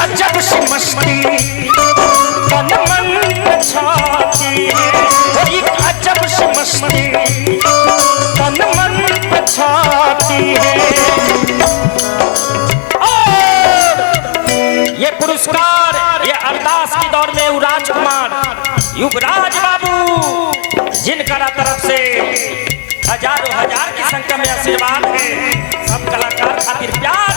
अजब सी मस्ती तन मन छाती है, एक अजब सी मस्ती तन मन छाती है। और ये पुरस्कार ये अरदास की दौर में राजकुमार युवराज बाबू जिनका तरफ से हजारों हजार की संख्या में आशीर्वाद है, सब कलाकार खातिर प्यार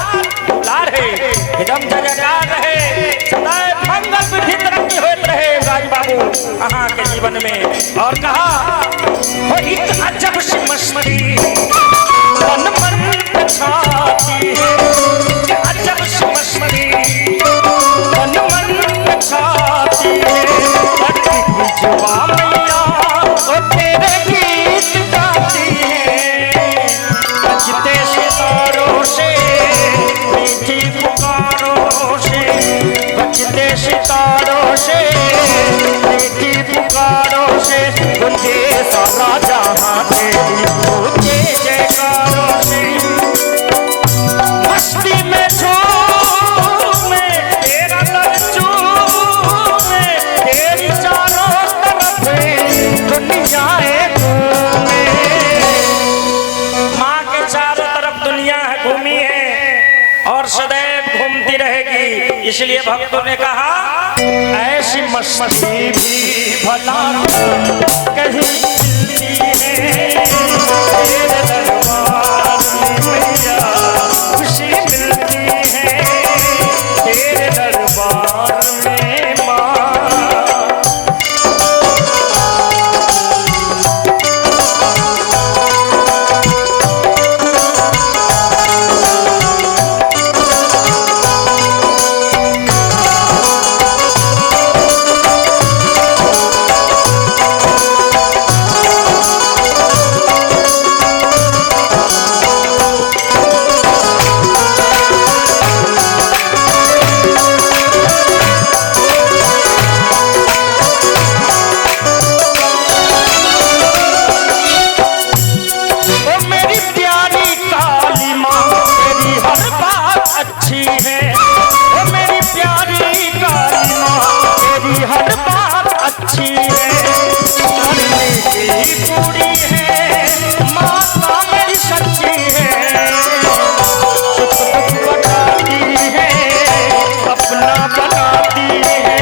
दुलार है, एकदम जयकार रहे, सदैव मंगल वृद्धि तरक्की होते रहे राज बाबू अहाँ के जीवन में। और कहा वो एक अजब सी मस्ती तन मन छाती है, अजब सी मस्ती तन मन छाती है। जुआ मैया वो तेरे गीत गाती है, बजते सितारों से मीठी पुकारों से, बजते सितारों से मीठी पुकारों से, गूंजे सारा जहां तेरी ऊंचे जयकारों से। मस्ती में झूमे तेरा दर चूमे, तेरी चारों तरफ दुनियाएं घूमे। माँ के चारों तरफ दुनिया घूमी है और सदैव घूमती रहेगी, इसलिए भक्तों ने कहा ऐसी मस्ती भी भला कहीं मिलती है, तेरे दरबार में मैया खुशी मिलती है, तेरे दरबार में माँ। अच्छी है वो मेरी प्यारी काली माँ, तेरी हर बात अच्छी है, करने की पूरी है माता मेरी सच्ची है, सुख दुख बताती है अपना बनाती है,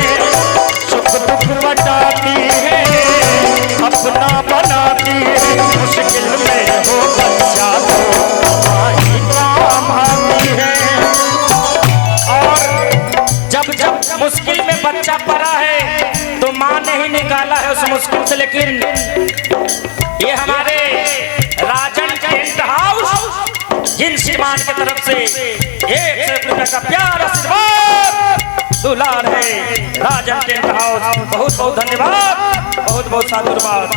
सुख दुख बताती है अपना बनाती है, मुश्किल में हो बच्चा तो माही काम आती है। मुश्किल में बच्चा पड़ा है तो माँ ने ही निकाला है उस मुश्किल से, लेकिन ये हमारे राजन टेंट हाउस जिन श्रीमान की तरफ से 1 रुपये का प्यार आशीर्वाद दुलार है, राजन टेंट हाउस बहुत बहुत धन्यवाद, बहुत बहुत साधुवाद।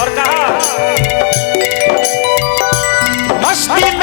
और कहा मस्ती में